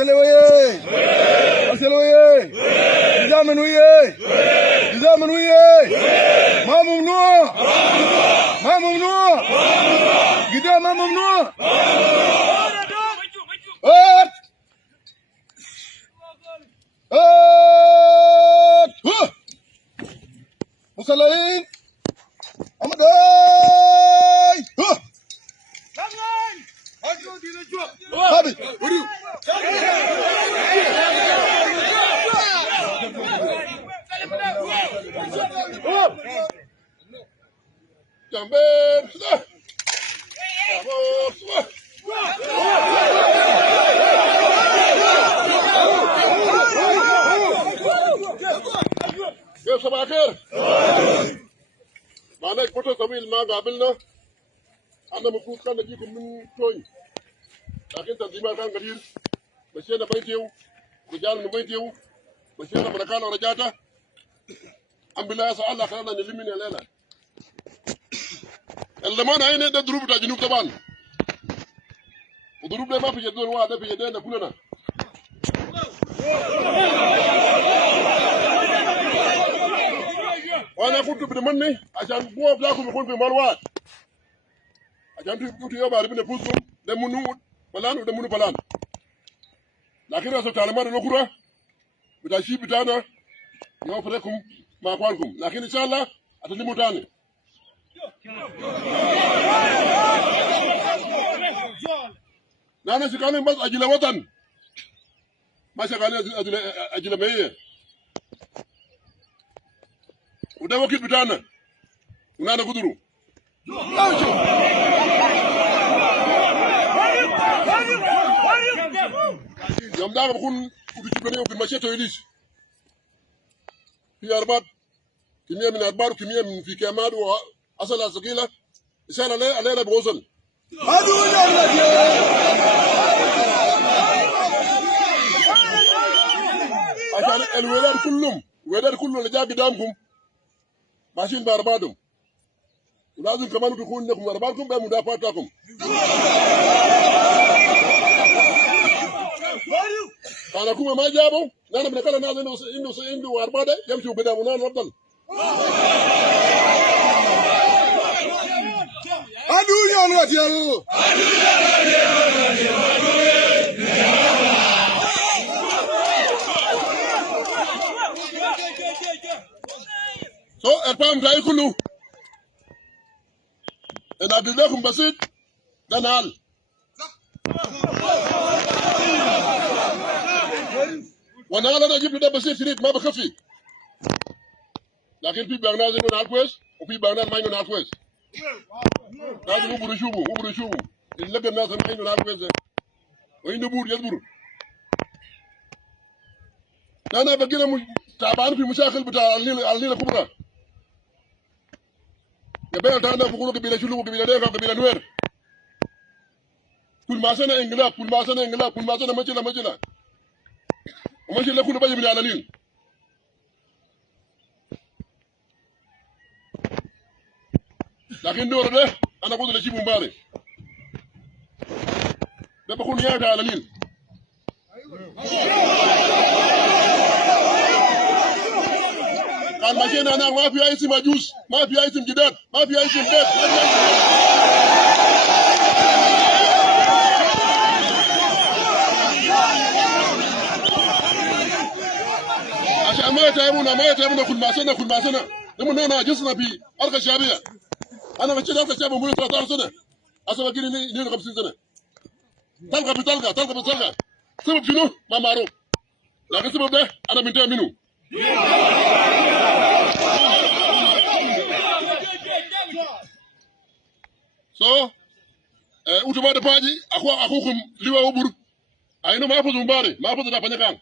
Marcelo Musalain Amaday Habis Uru Jamber sudah يا صباح الخير معنا فترة طويلة ما قابلنا أنا المفروض كان نجيكم من توي لكن تنظيمات كان كثير مشينا بيتيو رجال من بيتيو مشينا من ورجاته الحمد لله سأل الله خلينا نلمين الليلة الزمان هاي ده ضروب بتاع جنوب طبعا وضروب ده ما في جدول واحد في يدينا كلنا وانا كنت بتمنى عشان بوف لكم يكون في مالوات عشان تقولوا يا باربين فوزكم ده منو فلان وده منو فلان لكن رسالة تعليمات الأخرى بتاع شيء بتاعنا يوفركم مع أخوانكم لكن إن شاء الله أتلموا تاني نحن شغالين بس أجل وطن ما شغالين أجل مية وده وقت بتاعنا ونحن قدروا يوم ده بكون وبتجيبني وفي المشي تويليش في أرباب كمية من أرباب وكمية من في كامات وأصل ثقيلة إن شاء الله علينا بوصل عشان الولاد كلهم اللي جاء قدامكم ماشيين بأربابهم ولازم كمان تكون لكم أربابكم بمدافعتكم أنا كوما ما جابوا نحن بنقول الناس إنه أربعة يمشوا بدامنا نفضل أدويا ناتيالو الفهم تاعي كله إن أدلكم بسيط ده نال وانا انا اجيب ده بسيط شديد ما بخفي لكن في بغناز انه نال كويس وفي بغناز ما انه نال كويس لازم يبروا يشوفوا اللي لقى الناس ما انه نال كويس وانه بور يصبر انا بقينا تعبان في مشاكل بتاع النيل الكبرى قبيله انا بقولوا قبيله شلو قبيله ديكا قبيله نوير كل ما سنه انقلاب كل ما سنه مجله وماشي اللي كله بيجي من على النيل لكن دور ده انا بقول له جيبوا مبارك ده بكون ياك على النيل كان ماشينا انا ما في اي اسم مجوس ما في اي اسم جداد ما في اي اسم بيت عشان ما يتعبونا كل ما سنه لما انا جسنا في ارقى الشعبيه انا مشيت ارقى الشعبيه من 13 سنه اصلا بقيني 52 سنه طلقه بطلقه سبب شنو ما معروف لكن سبب ده انا منتهي منه utuma da paji akukum liwa ubur ayino ma fazu mbare ma fazu da fanyakan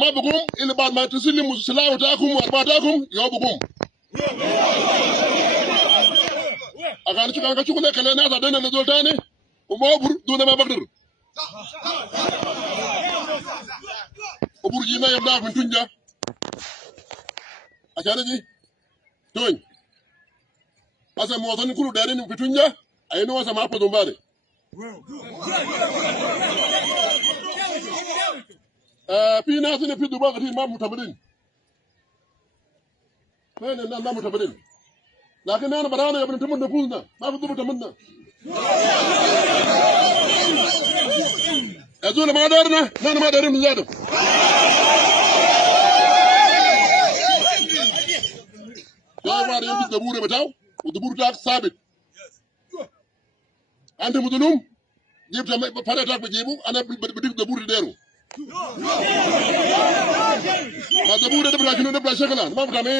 ma bugum ila bad ma tuslimu salawatakum wa arbatakum ya bugum akan cikan ka cikule kale na da na zoltane kuma ubur dole ma bagdur ubur ji na yamda kun tunja a tare ji don asa mo tan kulu dare ni fitunja Aino wasa mapo dombare. Pina sine pi duba kati mamu tabarin. Fene na mamu tabarin. Lakini ana barana ya bintu mun fuzna. Ma fi dubu tamanna. Azul ma darna, nana ma darin zadu. Sai ma da yanzu dabure batau, dabure ta sabit. Ante mudulum jib sama pada tak bejibu ana bedik dabur deru ma dabur de bla junu de bla shakala ma btame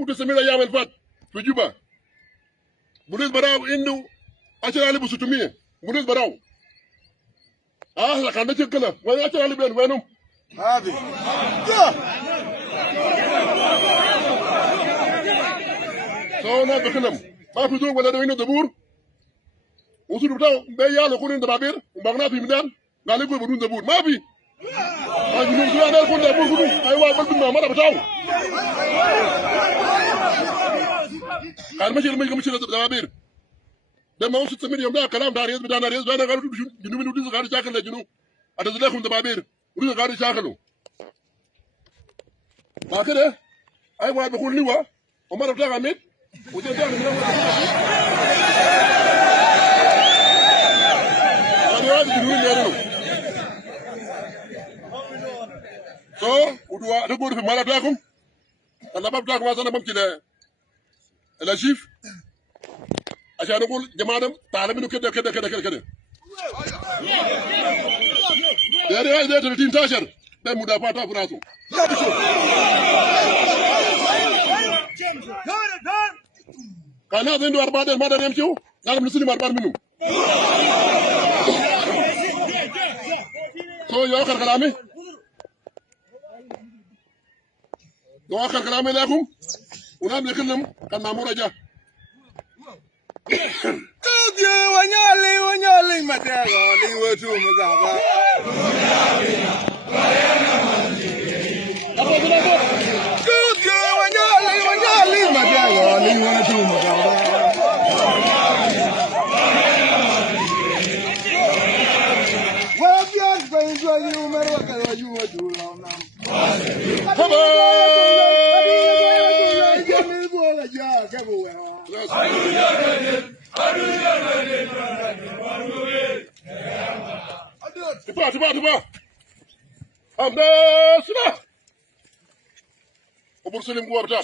uta samira yamal fat fi juba mulis baraw indu achara ali busutumie mulis baraw la kanda chekala wa achara ali ben wenum hadi so na bakalam ما في ذوق ولا دوينه دبور وصلوا بتاعه بيا لكون دبابير وبغنا في ميدان قال لكم بدون دبور ما في ما في نقول انا كنت دبور كله ايوه بدون ما مره بتاعه قال مشي دبابير ده ما وصلت 8 يوم ده كلام داريز بدانا ريز بدانا قالوا جنوب ودي قاعد شاكل لجنوب اتزلكم دبابير ودي قاعد شاكلوا ما كده ايوه بقول لي ومره بتاعه ميت وده ده من اول so udwa da gori fi mala takum Allah bab takum asana bamki la chif acha naqul jamaadam taala minu kede dere ay dete 13 dem muda fata furasu kana zindu arba'at ma da yamchiu nagam lisuni marbar minum so yo akhir kalami لكم ونام لكلهم كان مامور جا كوكي ونيالي متاغو لي وتو مغابا كوكي ونيالي متاغو لي وتو مغابا وابيك بينجو يومر وكايو وجو تبا أمدا سنا وبرسلم قوارجا